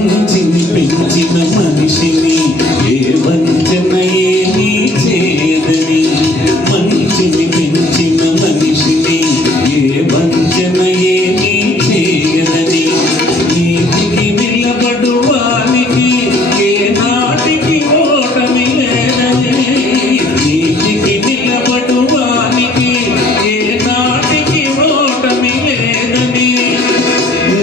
మంచిని పెంచిన మనిషిని ఏ వంచన ఏమీ చేయదని మంచిని పెంచిన మనిషిని ఏ వంచన ఏమీ చేయదని నీతికి నిలబడు వానికి ఏ నాటికి ఓటమి లేదని నీతికి నిలబడు వానికి ఏ నాటికి ఓటమి లేదని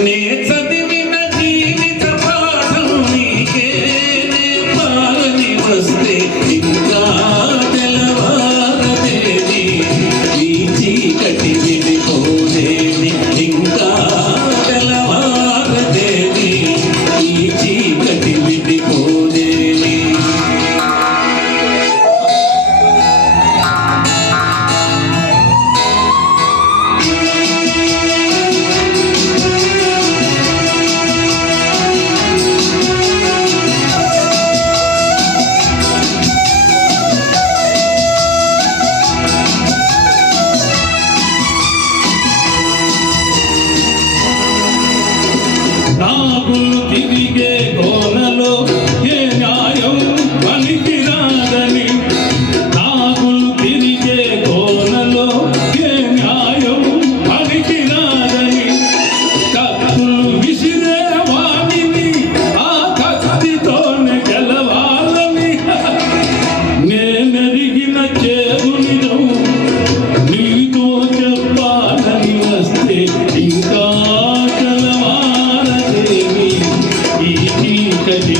నే చదివిన జీవిత పాఠం నీకేనే పాలని వస్తే ఇంకా తెలవారదేని ఈ చీకటి విడిపోదేని ఇంకా తెలవారదేని ఈ చీకటి విడిపోదేని నాగులు తిరిగే కోనలో ఏ న్యాయం పనికి రాదని నాగులు తిరిగే కోనలో ఏ న్యాయం పనికి రాదని కత్తులు విసిరే వాణిని ఆ కత్తితోనే గెలవాలని నేనెరిగిన చేదునిదం నీతో చెప్పాలని వస్తే ఇంకా ఈ చీకటి